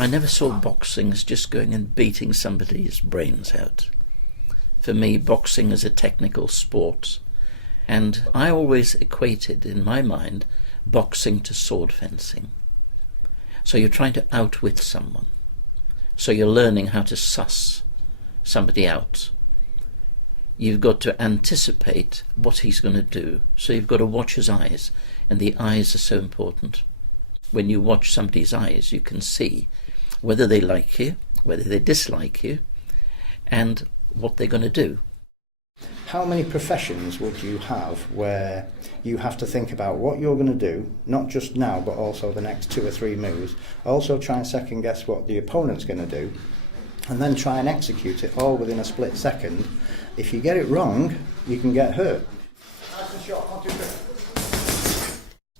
I never saw boxing as just going and beating somebody's brains out. For me, boxing is a technical sport, and I always equated, in my mind, boxing to sword fencing. So you're trying to outwit someone. So you're learning how to suss somebody out. You've got to anticipate what he's going to do. So you've got to watch his eyes, and the eyes are so important. When you watch somebody's eyes, you can see whether they like you, whether they dislike you, and what they're going to do. How many professions would you have where you have to think about what you're going to do, not just now, but also the next 2 or 3 moves, also try and second guess what the opponent's going to do, and then try and execute it all within a split second? If you get it wrong, you can get hurt.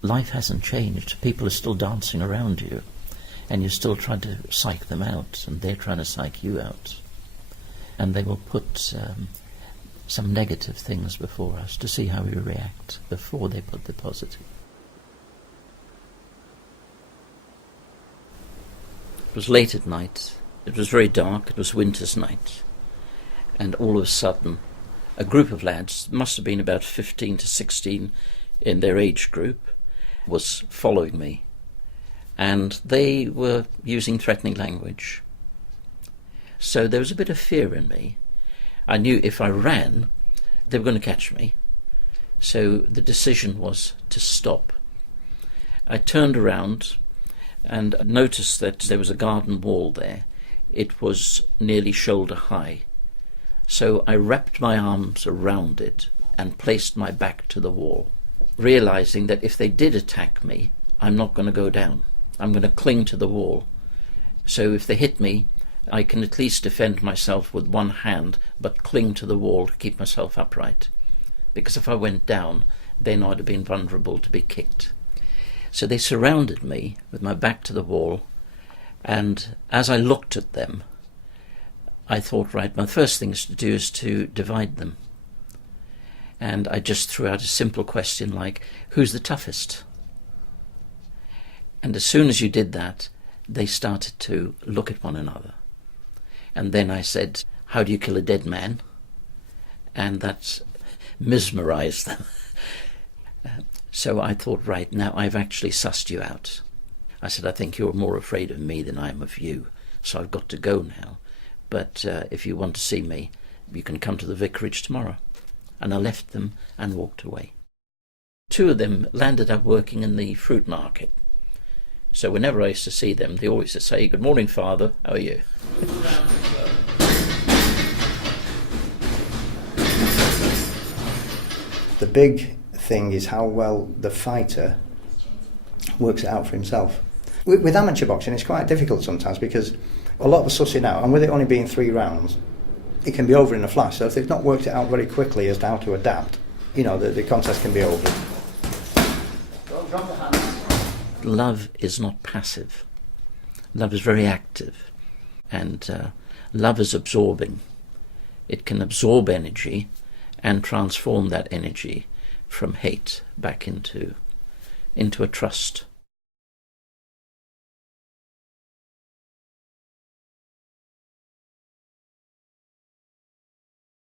Life hasn't changed. People are still dancing around you, and you're still trying to psych them out, and they're trying to psych you out. And they will put some negative things before us to see how we react before they put the positive. It was late at night. It was very dark. It was winter's night. And all of a sudden, a group of lads, must have been about 15 to 16 in their age group, was following me. And they were using threatening language. So there was a bit of fear in me. I knew if I ran, they were going to catch me. So the decision was to stop. I turned around and noticed that there was a garden wall there. It was nearly shoulder high. So I wrapped my arms around it and placed my back to the wall, realizing that if they did attack me, I'm not going to go down. I'm going to cling to the wall. So if they hit me, I can at least defend myself with one hand, but cling to the wall to keep myself upright. Because if I went down, then I'd have been vulnerable to be kicked. So they surrounded me with my back to the wall, and as I looked at them, I thought, right, my first thing to do is to divide them. And I just threw out a simple question like, who's the toughest? And as soon as you did that, they started to look at one another. And then I said, how do you kill a dead man? And that mesmerized them. So I thought, right, now I've actually sussed you out. I said, I think you're more afraid of me than I am of you. So I've got to go now. But if you want to see me, you can come to the vicarage tomorrow. And I left them and walked away. 2 of them landed up working in the fruit market. So whenever I used to see them, they always used to say, good morning, Father, how are you? The big thing is how well the fighter works it out for himself. With amateur boxing, it's quite difficult sometimes because a lot of the sussing out, and with it only being 3 rounds, it can be over in a flash. So if they've not worked it out very quickly as to how to adapt, the contest can be over. Love is not passive. Love is very active. And love is absorbing. It can absorb energy and transform that energy from hate back into a trust.